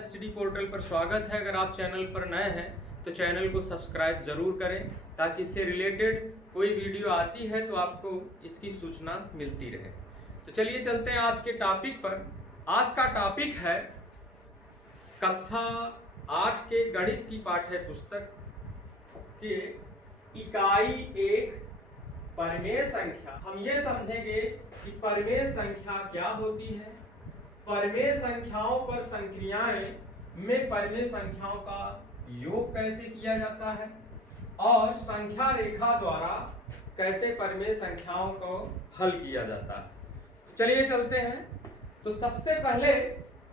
STD portal पर स्वागत है। अगर आप चैनल पर नए हैं तो चैनल को सब्सक्राइब जरूर करें ताकि इससे रिलेटेड कोई वीडियो आती है तो आपको इसकी सूचना मिलती रहे। तो चलिए चलते हैं आज के टॉपिक पर। आज का टॉपिक है कक्षा 8 के गणित की पाठ्य पुस्तक के इकाई 1 परिमेय संख्या। हम ये समझेंगे कि परिमेय संख्या क्या होती है, परिमेय संख्याओं पर संक्रियाएं में परिमेय संख्याओं का योग कैसे किया जाता है और संख्या रेखा द्वारा कैसे परिमेय संख्याओं को हल किया जाता है। चलिए चलते हैं। तो सबसे पहले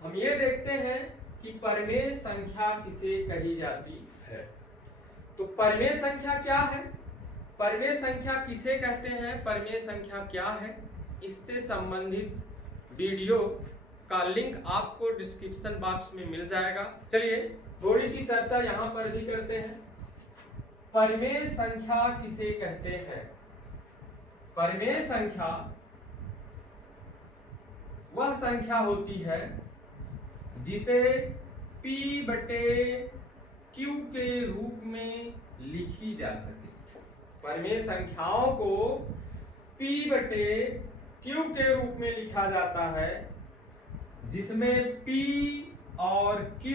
हम ये देखते हैं कि परिमेय संख्या किसे कही जाती है। तो परिमेय संख्या क्या है, परिमेय संख्या किसे कहते हैं, परिमेय संख्या क्या है, इससे संबंधित वीडियो का लिंक आपको डिस्क्रिप्शन बॉक्स में मिल जाएगा। चलिए थोड़ी सी चर्चा यहाँ पर भी करते हैं। परिमेय संख्या किसे कहते हैं? परिमेय संख्या वह संख्या होती है जिसे P बटे Q के रूप में लिखी जा सके। परिमेय संख्याओं को P बटे Q के रूप में लिखा जाता है जिसमें P और Q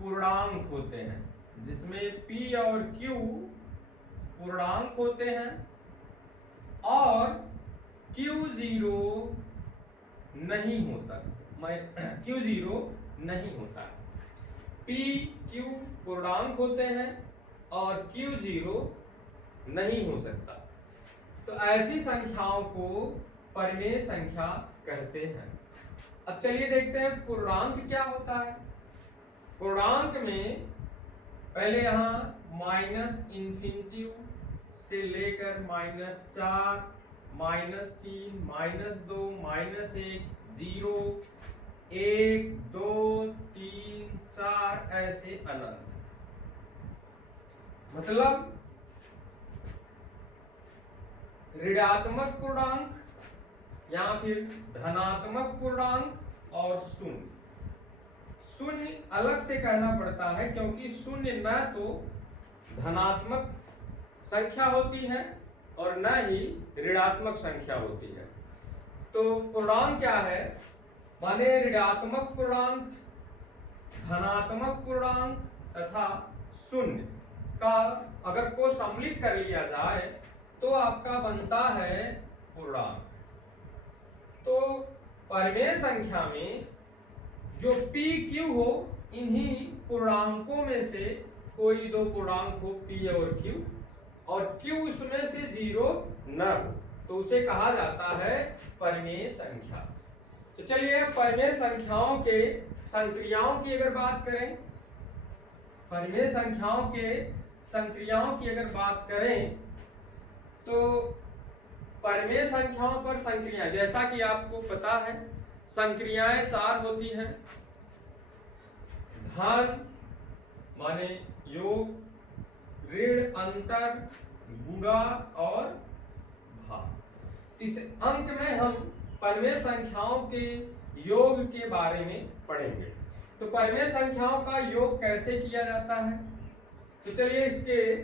पूर्णांक होते हैं, जिसमें P और Q पूर्णांक होते हैं और Q0 नहीं होता, Q0 नहीं होता। P Q पूर्णांक होते हैं और Q0 नहीं हो सकता। तो ऐसी संख्याओं को परिमेय संख्या कहते हैं। अब चलिए देखते हैं पूर्णांक क्या होता है। पूर्णांक में पहले यहाँ -∞ से लेकर -4, -3, -2, -1, 0, 1, 2, 3, 4 ऐसे अनंत। मतलब ऋणात्मक पूर्णांक या फिर धनात्मक पूर्णांक और शून्य। शून्य अलग से कहना पड़ता है क्योंकि शून्य न तो धनात्मक संख्या होती है और न ही ऋणात्मक संख्या होती है। तो पूर्णांक क्या है, माने ऋणात्मक पूर्णांक, धनात्मक पूर्णांक तथा शून्य का अगर को सम्मिलित कर लिया जाए तो आपका बनता है पूर्णांक। तो परिमेय संख्या में जो P Q हो, इन्हीं पूर्णांकों में से कोई दो पूर्णांक हो P और Q, और Q उसमें से 0 न हो तो उसे कहा जाता है परिमेय संख्या। तो चलिए परिमेय संख्याओं के संक्रियाओं की अगर बात करें, परिमेय संख्याओं के संक्रियाओं की अगर बात करें तो परिमेय संख्याओं पर संक्रिया, जैसा कि आपको पता है संक्रियाएं 4 होती हैं। धन माने योग, ऋण अंतर, गुणा और भाग। इस अंक में हम परिमेय संख्याओं के योग के बारे में पढ़ेंगे। तो परिमेय संख्याओं का योग कैसे किया जाता है, तो चलिए इसके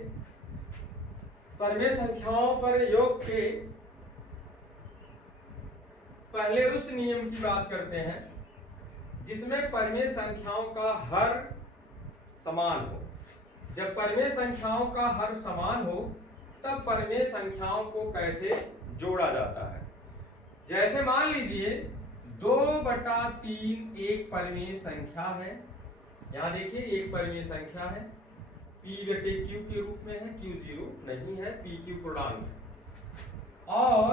परिमेय संख्याओं पर योग के पहले उस नियम की बात करते हैं जिसमें परिमेय संख्याओं का हर समान हो। जब परिमेय संख्याओं का हर समान हो तब परिमेय संख्याओं को कैसे जोड़ा जाता है। जैसे मान लीजिए 2/3 एक परिमेय संख्या है। यहां देखिए एक परिमेय संख्या है, P बटे Q के रूप में है, Q0 नहीं है, PQ पूर्णांक। और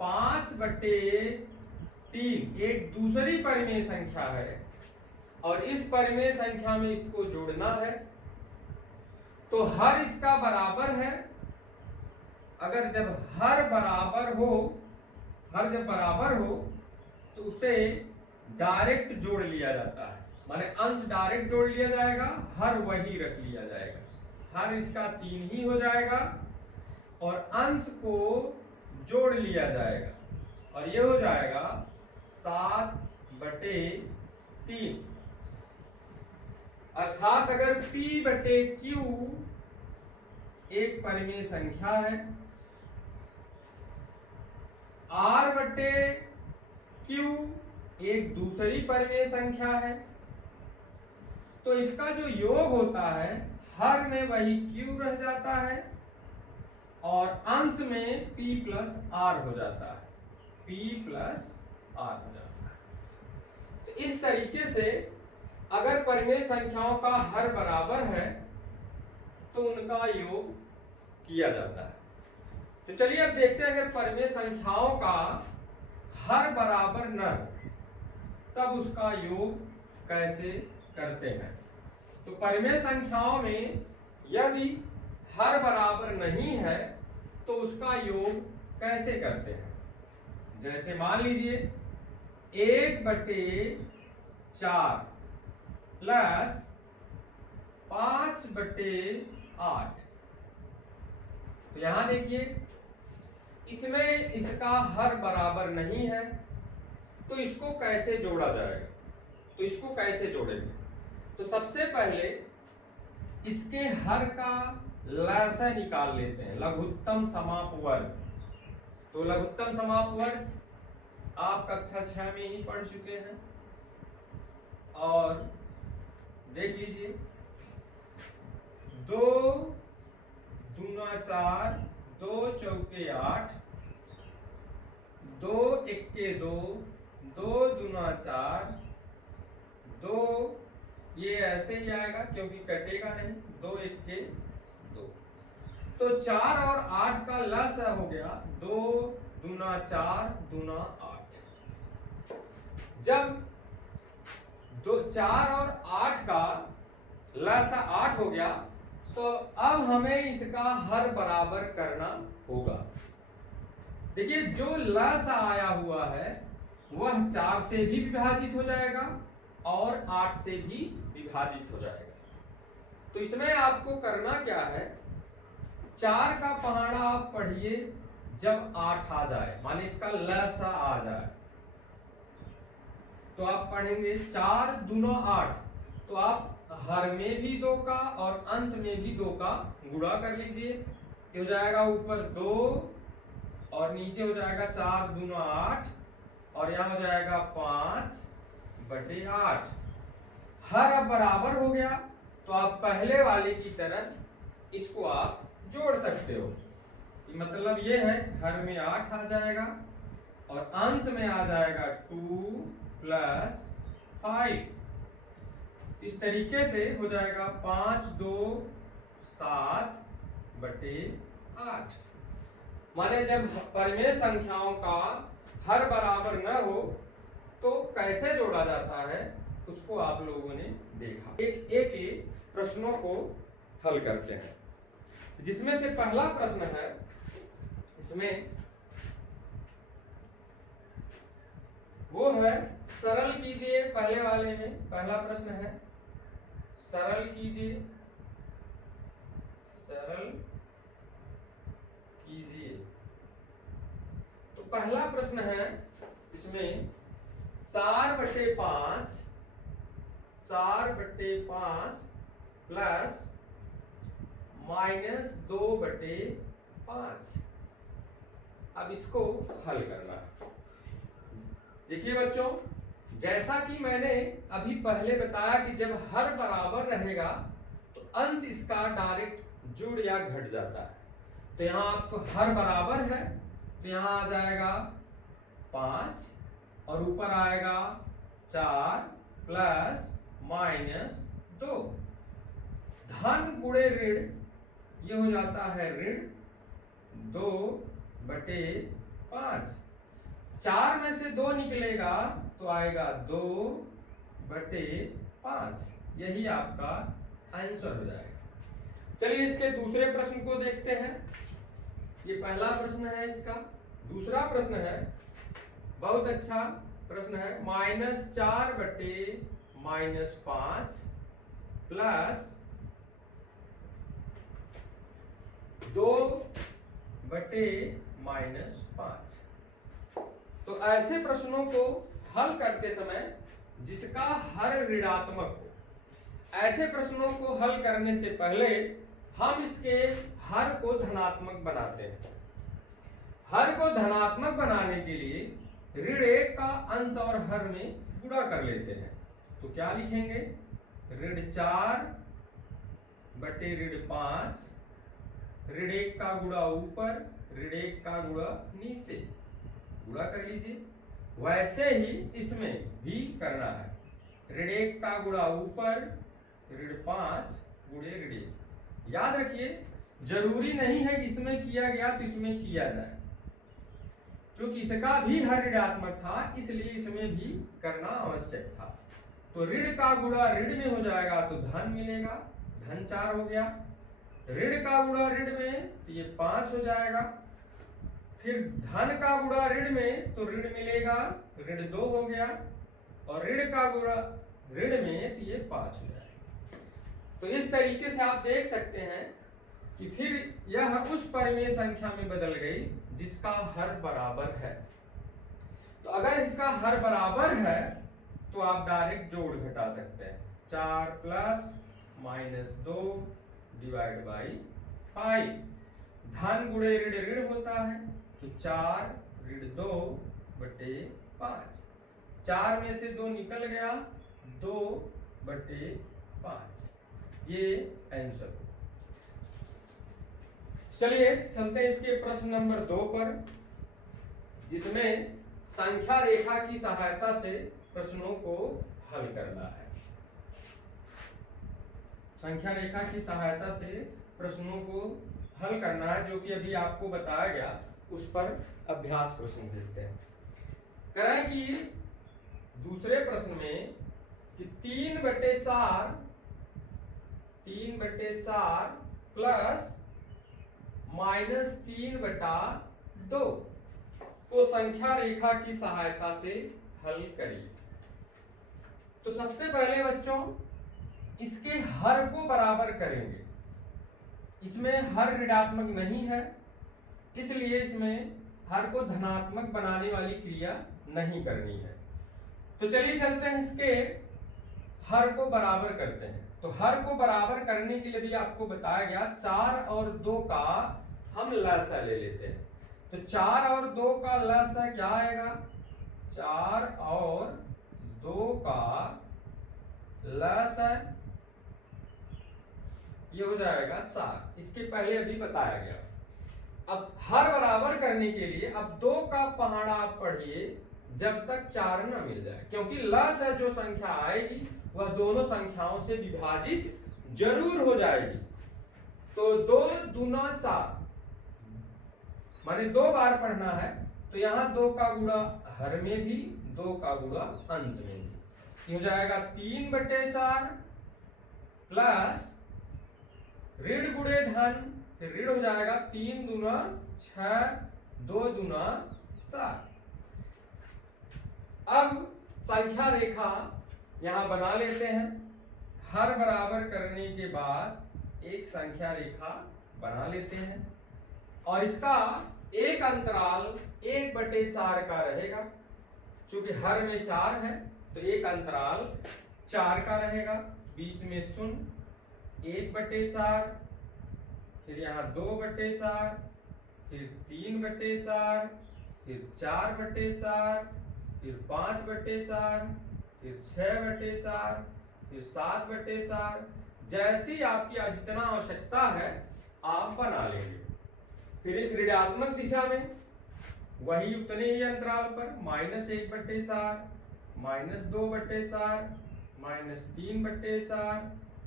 5/3 एक दूसरी परिमेय संख्या है और इस परिमेय संख्या में इसको जोड़ना है तो हर इसका बराबर है। अगर जब हर बराबर हो, हर जब बराबर हो तो उसे डायरेक्ट जोड़ लिया जाता है, माने अंश डायरेक्ट जोड़ लिया जाएगा, हर वही रख लिया जाएगा। हर इसका 3 ही हो जाएगा और अंश को जोड़ लिया जाएगा और ये हो जाएगा 7/3। अर्थात अगर P बटे Q एक परिमेय संख्या है, R बटे Q एक दूसरी परिमेय संख्या है, तो इसका जो योग होता है हर में वही Q रह जाता है और अंश में P प्लस R हो जाता है, P प्लस R हो जाता है। तो इस तरीके से अगर परिमेय संख्याओं का हर बराबर है तो उनका योग किया जाता है। तो चलिए अब देखते हैं अगर परिमेय संख्याओं का हर बराबर न हो तब उसका योग कैसे करते हैं। तो परिमेय संख्याओं में यदि हर बराबर नहीं है तो उसका योग कैसे करते हैं। जैसे मान लीजिए 1/4 प्लस 5/8। तो यहां देखिए इसमें इसका हर बराबर नहीं है तो इसको कैसे जोड़ा जाएगा। तो इसको कैसे जोड़ेंगे, तो सबसे पहले इसके हर का लसा निकाल लेते हैं, लघुत्तम समापवर्ग। तो लघुत्तम समापवर्ग आप कक्षा 6 में ही पढ़ चुके हैं और देख लीजिए 2 दूना 4, 2 चौके 8, 2 एक्के 2, 2 दूना 4, 2 ये ऐसे ही आएगा क्योंकि कटेगा नहीं, 2 एक्के 2। तो 4 और 8 का लसा हो गया 2 दूना 4 दूना 8। जब 4 और 8 का लसा 8 हो गया तो अब हमें इसका हर बराबर करना होगा। देखिए जो लसा आया हुआ है वह 4 से भी विभाजित हो जाएगा और 8 से भी विभाजित हो जाएगा। तो इसमें आपको करना क्या है, 4 का पहाड़ा आप पढ़िए जब 8 आ जाए, माने इसका लसा आ जाए तो आप पढ़ेंगे 4 दूना 8। तो आप हर में भी 2 का और अंश में भी 2 का गुणा कर लीजिए, हो जाएगा ऊपर 2 और नीचे हो जाएगा 4 दूना 8 और यहां हो जाएगा 5/8। हर अब बराबर हो गया तो आप पहले वाले की तरह इसको आप जोड़ सकते हो। मतलब ये है हर में 8 आ जाएगा और अंश में आ जाएगा 2 प्लस 5। इस तरीके से हो जाएगा 5 2 7/8। माने जब परिमेय संख्याओं का हर बराबर न हो तो कैसे जोड़ा जाता है उसको आप लोगों ने देखा। एक एक प्रश्नों को हल करते हैं, जिसमें से पहला प्रश्न है, इसमें वो है सरल कीजिए। पहले वाले में पहला प्रश्न है सरल कीजिए, सरल कीजिए। तो पहला प्रश्न है इसमें 4/5 प्लस -2/5। अब इसको हल करना है। देखिए बच्चों, जैसा कि मैंने अभी पहले बताया कि जब हर बराबर रहेगा तो अंश इसका डायरेक्ट जुड़ या घट जाता है। तो यहां आपको हर बराबर है तो यहां आ जाएगा 5 और ऊपर आएगा 4 प्लस -2। धन गुणे ऋण ये हो जाता है ऋण 2/5। 4 में से 2 निकलेगा तो आएगा 2/5। यही आपका आंसर हो जाएगा। चलिए इसके दूसरे प्रश्न को देखते हैं। ये पहला प्रश्न है, इसका दूसरा प्रश्न है, बहुत अच्छा प्रश्न है। -4/-5 प्लस 2/-5। तो ऐसे प्रश्नों को हल करते समय जिसका हर ऋणात्मक हो, ऐसे प्रश्नों को हल करने से पहले हम इसके हर को धनात्मक बनाते हैं। हर को धनात्मक बनाने के लिए ऋण 1 का अंश और हर में गुणा कर लेते हैं। तो क्या लिखेंगे, ऋण 4 बटे ऋण 5, ऋण 1 का गुणा ऊपर, ऋण 1 का गुणा नीचे, गुणा कर लीजिए। वैसे ही इसमें भी करना है, ऋण 1 का गुणा ऊपर, ऋण 5 गुणे ऋण 1। याद रखिए जरूरी नहीं है कि इसमें किया गया तो इसमें किया जाए, क्योंकि इसका भी हर ऋणात्मक था इसलिए इसमें भी करना आवश्यक था। तो ऋण का गुणा ऋण में हो जाएगा तो धन मिलेगा, धन 4 हो गया। ऋण का गुणा ऋण में तो ये 5 हो जाएगा। फिर धन का गुणा ऋण में तो ऋण मिलेगा, ऋण 2 हो गया। और ऋण का गुणा ऋण में तो ये 5 हो जाएगा। तो इस तरीके से आप देख सकते हैं कि फिर यह उस परिमेय संख्या में बदल गई जिसका हर बराबर है। तो अगर इसका हर बराबर है तो आप डायरेक्ट जोड़ घटा सकते हैं, 4 प्लस माइनस 2 डिवाइड बाई 5। धन गुणे ऋण ऋण होता है तो 4 ऋण 2 बटे 5। 4 में से 2 निकल गया, 2 बटे 5, ये आंसर। चलिए चलते हैं इसके प्रश्न नंबर 2 पर, जिसमें संख्या रेखा की सहायता से प्रश्नों को हल करना है। संख्या रेखा की सहायता से प्रश्नों को हल करना है, जो कि अभी आपको बताया गया, उस पर अभ्यास प्रश्न देखते हैं। करें कि दूसरे प्रश्न में कि 3/4 प्लस -3/2 को संख्या रेखा की सहायता से हल करिए। तो सबसे पहले बच्चों इसके हर को बराबर करेंगे। इसमें हर ऋणात्मक नहीं है इसलिए इसमें हर को धनात्मक बनाने वाली क्रिया नहीं करनी है। तो चलिए चलते हैं इसके हर को बराबर करते हैं। तो हर को बराबर करने के लिए भी आपको बताया गया 4 और 2 का हम लसा ले लेते हैं। तो 4 और 2 का लसा क्या आएगा, 4 और 2 का लसा ये हो जाएगा 4। इसके पहले अभी बताया गया। अब हर बराबर करने के लिए अब 2 का पहाड़ा आप पढ़िए जब तक 4 न मिल जाए, क्योंकि लसा जो संख्या आएगी वह दोनों संख्याओं से विभाजित जरूर हो जाएगी। तो 2 दूना 4 माने 2 बार पढ़ना है। तो यहां 2 का गुणा हर में भी, 2 का गुणा अंश में भी, हो जाएगा 3/4 प्लस ऋण गुणे धन, फिर ऋण हो जाएगा 3 दूना 6, 2 दूना 4। अब संख्या रेखा यहां बना लेते हैं। हर बराबर करने के बाद एक संख्या रेखा बना लेते हैं और इसका एक अंतराल 1/4 का रहेगा। चूंकि हर में 4 है तो एक अंतराल 4 का रहेगा, बीच में शून्य, 1/4, फिर यहाँ 2/4, फिर 3/4, फिर 4/4, फिर 5/4, फिर 6/4, फिर 7/4। जैसी आपकी जितना आवश्यकता है आप बना लेंगे। फिर इस ऋणात्मक दिशा में वही उतने ही अंतराल पर -1/4, -2/4, -3/4,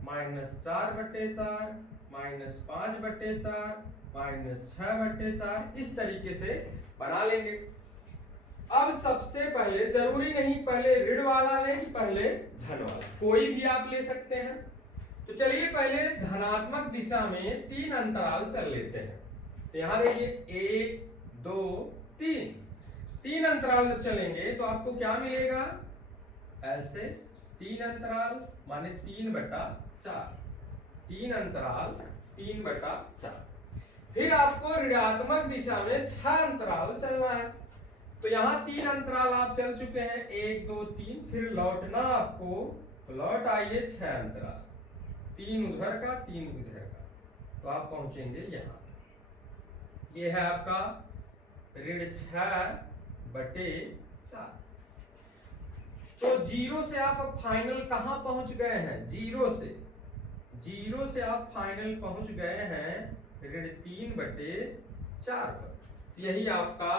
-4/4, -5/4, -6/4, इस तरीके से बना लेंगे। अब सबसे पहले जरूरी नहीं पहले ऋण वाला लें कि पहले धन वाला, कोई भी आप ले सकते हैं। तो चलिए पहले धनात्मक दिशा में 3 अंतराल चल लेते हैं। तो यहां देखिए 1 2 3, 3 अंतराल जब चलेंगे तो आपको क्या मिलेगा, ऐसे 3 अंतराल माने 3/4, 3 अंतराल 3/4। फिर आपको ऋणात्मक दिशा में 6 अंतराल चलना है। तो यहाँ 3 अंतराल आप चल चुके हैं, 1 2 3, फिर लौटना आपको, तो लौट आइए 6 अंतराल। 3 उधर का 3 इधर का, तो आप पहुंचेंगे यहाँ। ये है आपका ऋण 6/4। तो जीरो से आप अब फाइनल कहां पहुंच गए हैं? जीरो से आप फाइनल पहुंच गए हैं ऋण 3/4 पर। यही आपका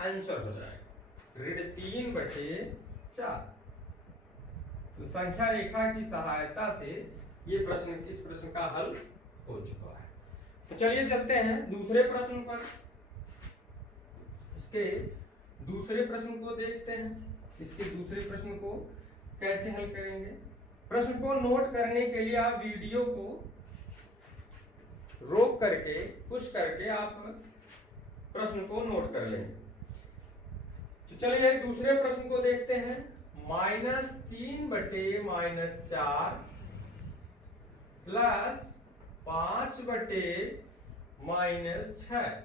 आंसर हो जाएगा, ऋण 3/4। तो संख्या रेखा की सहायता से ये प्रश्न, इस प्रश्न का हल हो चुका है। तो चलिए चलते हैं दूसरे प्रश्न पर। इसके दूसरे प्रश्न को देखते हैं, इसके दूसरे प्रश्न को कैसे हल करेंगे। प्रश्न को नोट करने के लिए आप वीडियो को रोक करके, पुश करके आप प्रश्न को नोट कर लेंगे। तो चलिए दूसरे प्रश्न को देखते हैं। -3/-4 प्लस 5/-6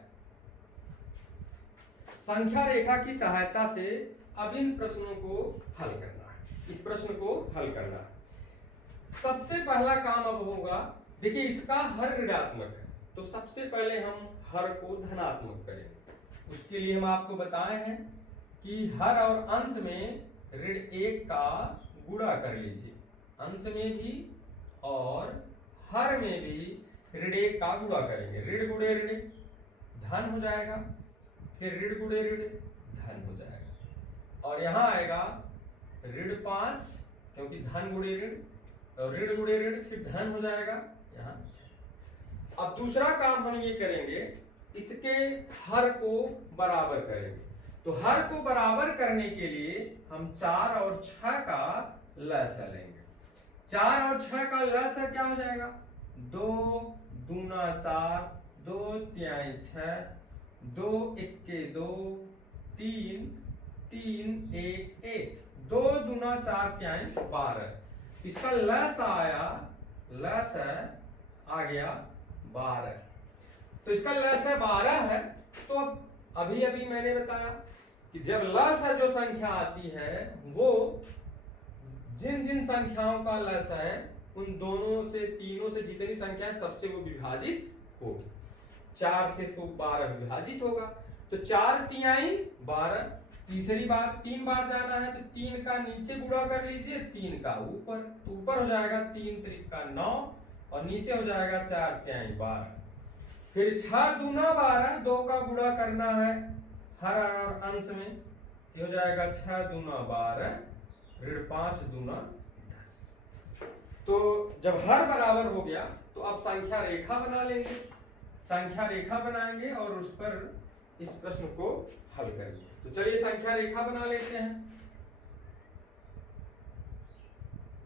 संख्या रेखा की सहायता से अब इन प्रश्नों को हल करना है, इस प्रश्न को हल करना है। सबसे पहला काम अब होगा, देखिए इसका हर ऋणात्मक है, तो सबसे पहले हम हर को धनात्मक करेंगे। उसके लिए हम आपको बताए हैं कि हर और अंश में ऋण 1 का गुणा कर लीजिए, अंश में भी और हर में भी ऋण 1 का गुणा करेंगे। ऋण गुणे ऋण धन हो जाएगा, फिर ऋण गुणे ऋण धन हो जाएगा, और यहां आएगा ऋण 5, क्योंकि धन गुणे ऋण, और ऋण गुणे ऋण फिर धन हो जाएगा यहाँ 6। अब दूसरा काम हम ये करेंगे, इसके हर को बराबर करेंगे। तो हर को बराबर करने के लिए हम 4 और 6 का लसा लेंगे। 4 और 6 का लसा क्या हो जाएगा? 2 दूना 4, 2 तिहाई 6, 2 इक्के 2, 3 3 1 1, 2 दूना 4 तिहाई 12। इसका लस आया, लस आ गया 12। तो इसका लस 12 है। तो अभी अभी मैंने बताया कि जब लस जो संख्या आती है वो जिन जिन संख्याओं का लस है उन दोनों से, तीनों से जितनी संख्या सबसे वो विभाजित होगी। 4 से 12 विभाजित होगा, तो 4 तिहाई 12। तीसरी बार 3 बार जाना है तो 3 का नीचे गुणा कर लीजिए, 3 का ऊपर, तो ऊपर हो जाएगा 3 त्रिका 9 और नीचे हो जाएगा 4 तिहाई 12। फिर 6 दूना 12, 2 का गुणा करना है हर और अंश में, हो जाएगा 6 दूना 12, ऋण 5 दूना 10। तो जब हर बराबर हो गया तो अब संख्या रेखा बना लेंगे, संख्या रेखा बनाएंगे और उस पर इस प्रश्न को हल करेंगे। तो चलिए संख्या रेखा बना लेते हैं।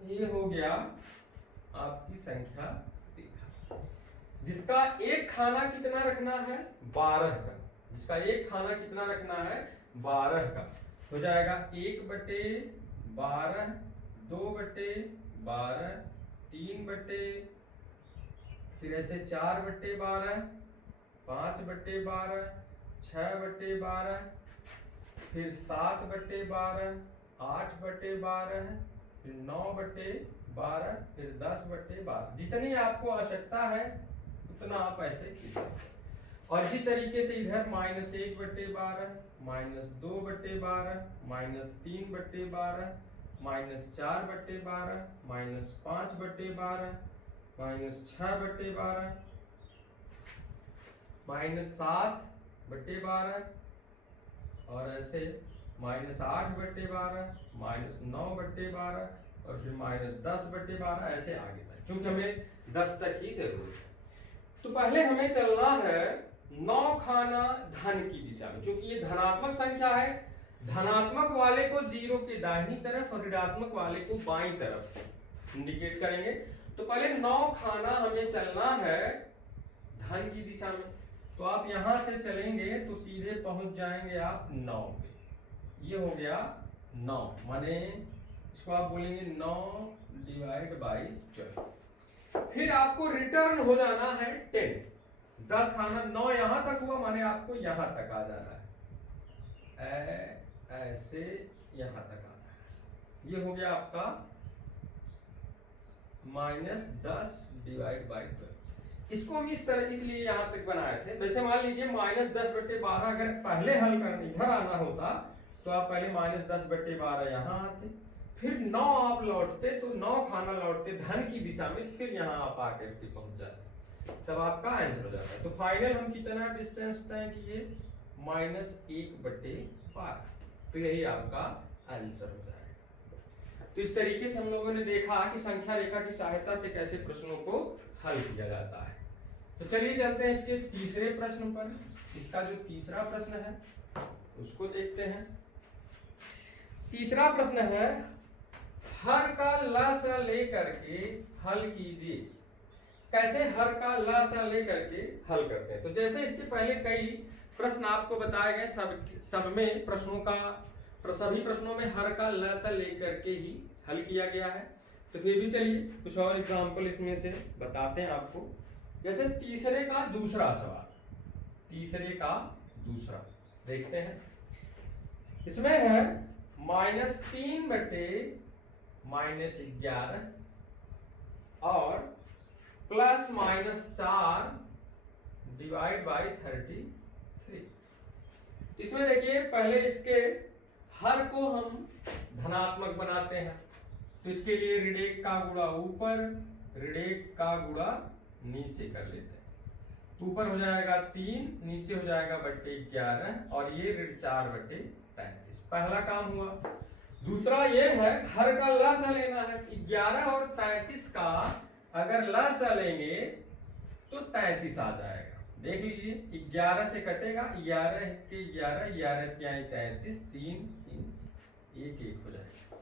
ये हो गया आपकी संख्या रेखा, जिसका एक खाना कितना रखना है? 12 का। जिसका एक खाना कितना रखना है? 12 का। हो जाएगा 1/12, 2/12, 3/, फिर ऐसे 4/12, 5/12, 6/12, फिर 7/12, 8/12, फिर 9/12, फिर 10/12। जितनी आपको आवश्यकता है उतना आप ऐसे कीजिए। और इसी तरीके से इधर -1/12, -2/12, -3/12, -4/12, -5/12, -6/12, -7/12, और ऐसे -8/12, -9/12 और फिर -10/12, ऐसे आगे तक, क्योंकि हमें 10 तक ही जरूरत है। तो पहले हमें चलना है 9 खाना धन की दिशा में, क्योंकि ये धनात्मक संख्या है। धनात्मक वाले को 0 के दाहिनी तरफ और ऋणात्मक वाले को बाईं तरफ इंडिकेट करेंगे। तो पहले 9 खाना हमें चलना है धन की दिशा में। तो आप यहां से चलेंगे तो सीधे पहुंच जाएंगे आप 9 पे। ये हो गया 9, माने इसको आप बोलेंगे 9 डिवाइड बाई 12। फिर आपको रिटर्न हो जाना है 10। 10 खाना 9 यहां तक हुआ, माने आपको यहां तक आ जाना है, ऐसे यहां तक आ जाना है। ये हो गया आपका -10 डिवाइड बाई 12। इसको हम इस तरह इसलिए यहाँ तक बनाए थे। वैसे मान लीजिए -10/12 अगर पहले हल करना इधर आना होता तो आप पहले -10/12 यहाँ आते, फिर 9 आप लौटते तो 9 खाना लौटते धन की दिशा में, फिर यहाँ आप आकर के पहुंच जाते, तब आपका आंसर हो जाता है। तो फाइनल हम कितना डिस्टेंस तय किए? -1/12। तो यही आपका आंसर हो जाएगा। तो इस तरीके से हम लोगों ने देखा कि संख्या रेखा की सहायता से कैसे प्रश्नों को हल किया जाता है। तो चलिए चलते हैं इसके तीसरे प्रश्न पर। इसका जो तीसरा प्रश्न है उसको देखते हैं। तीसरा प्रश्न है, हर का ल लेकर के हल कीजिए। कैसे हर का ल लेकर के हल करते हैं? तो जैसे इसके पहले कई प्रश्न आपको बताए गए, सब में प्रश्नों का सभी प्रश्नों में हर का ल लेकर के ही हल किया गया है। तो फिर भी चलिए कुछ और एग्जाम्पल इसमें से बताते हैं आपको। जैसे तीसरे का दूसरा सवाल, तीसरे का दूसरा देखते हैं। इसमें है -3/-11 और +-4 डिवाइड बाई 33। इसमें देखिए पहले इसके हर को हम धनात्मक बनाते हैं, तो इसके लिए ऋण 1 का गुणा ऊपर, ऋण 1 का गुणा नीचे कर लेते हैं। ऊपर हो जाएगा 3, नीचे हो जाएगा /11 और ये ऋण 4/33। पहला काम हुआ। दूसरा ये है हर का लसा लेना है। 11 और 33 का अगर लसा लेंगे तो 33 आ जाएगा। देख लीजिए 11 से कटेगा, 11 के 11, 11 त्याई 33, 3 3 1 1 हो जाएगा।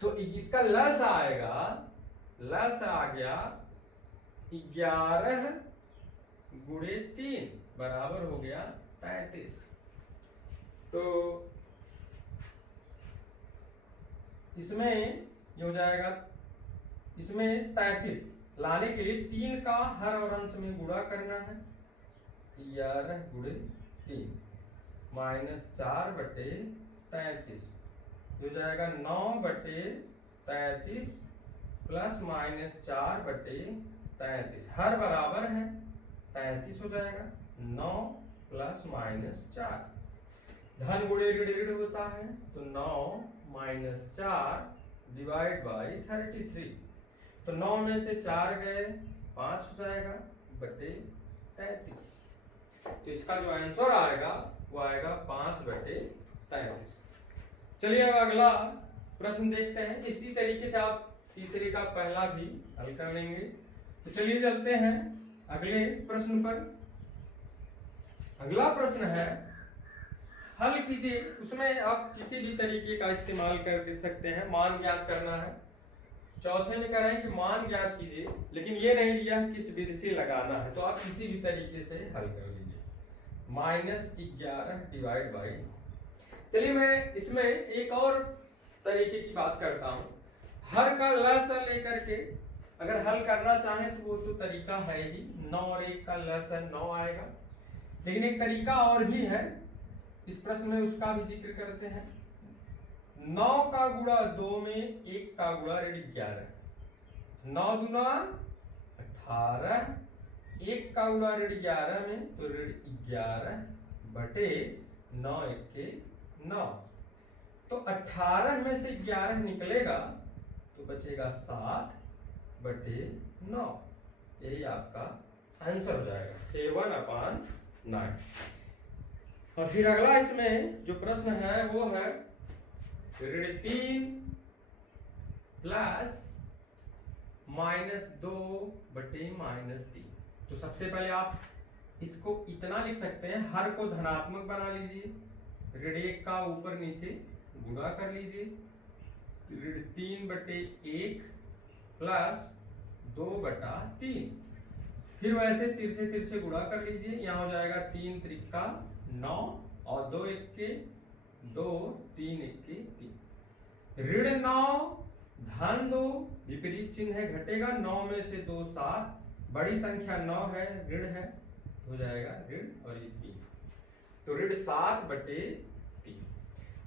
तो इसका लस आएगा, लस आ गया 11 गुणे 3 बराबर हो गया 33। तो इसमें ये हो जाएगा, इसमें 33 लाने के लिए 3 का हर और अंश में गुणा करना है। 11 गुणे 3 -4/33 हो जाएगा 9/33 +-4/33। हर बराबर है 33 हो जाएगा। 9 +-4 धन गुणे ऋण ऋण होता है, तो 9 - 4 डिवाइड बाई 33। तो 9 में से 4 गए 5 हो जाएगा /33। तो इसका जो आंसर आएगा वो आएगा 5/33। चलिए अब अगला प्रश्न देखते हैं। इसी तरीके से आप तीसरे का पहला भी हल कर लेंगे। तो चलिए चलते हैं अगले प्रश्न पर। अगला प्रश्न है, हल कीजिए। उसमें आप किसी भी तरीके का इस्तेमाल कर सकते हैं। मान ज्ञात करना है। चौथे में कह रहे हैं कि मान ज्ञात कीजिए, लेकिन ये नहीं दिया किस विधि से लगाना है, तो आप किसी भी तरीके से हल कर लीजिए। -11 डिवाइड बाई, चलिए मैं इसमें एक और तरीके की बात करता हूं। हर का लसा लेकर के अगर हल करना चाहें तो वो तो तरीका है ही। 9 और 1 का लसा 9 आएगा, लेकिन एक तरीका और भी है इस प्रश्न में, उसका भी जिक्र करते हैं। 9 का गुणा 2 में 1 का गुणा ऋण 11, 9 दूना 18, 1 का गुणा ऋण 11 में तो ऋण 11/9 1 के 9। तो 18 में से 11 निकलेगा तो बचेगा 7/9। यही आपका आंसर हो जाएगा 7/9। और फिर अगला इसमें जो प्रश्न है वो है ऋण 3 प्लस -2/-3। तो सबसे पहले आप इसको इतना लिख सकते हैं, हर को धनात्मक बना लीजिए, ऋण 1 का ऊपर नीचे गुणा कर लीजिए, ऋण 3/1 प्लस 2/3। फिर वैसे तिरछे तिरछे गुणा कर लीजिए। यहाँ हो जाएगा 3 त्रिका 9 और 2 1 के 2, 3 1 के 3। ऋण 9 धन 2, विपरीत चिन्ह है, घटेगा। 9 में से 2 7, बड़ी संख्या 9 है, ऋण है, हो जाएगा ऋण और ये 3। तो ऋण 7/3।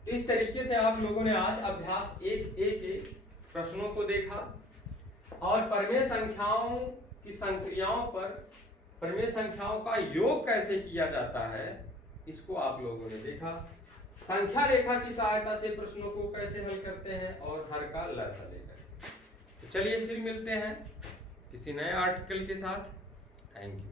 तो इस तरीके से आप लोगों ने आज अभ्यास 1A के प्रश्नों को देखा। और परिमेय संख्याओं की संक्रियाओं पर परिमेय संख्याओं का योग कैसे किया जाता है, इसको आप लोगों ने देखा। संख्या रेखा की सहायता से प्रश्नों को कैसे हल करते हैं और हर का लसा लेकर। तो चलिए फिर मिलते हैं किसी नए आर्टिकल के साथ। Thank you.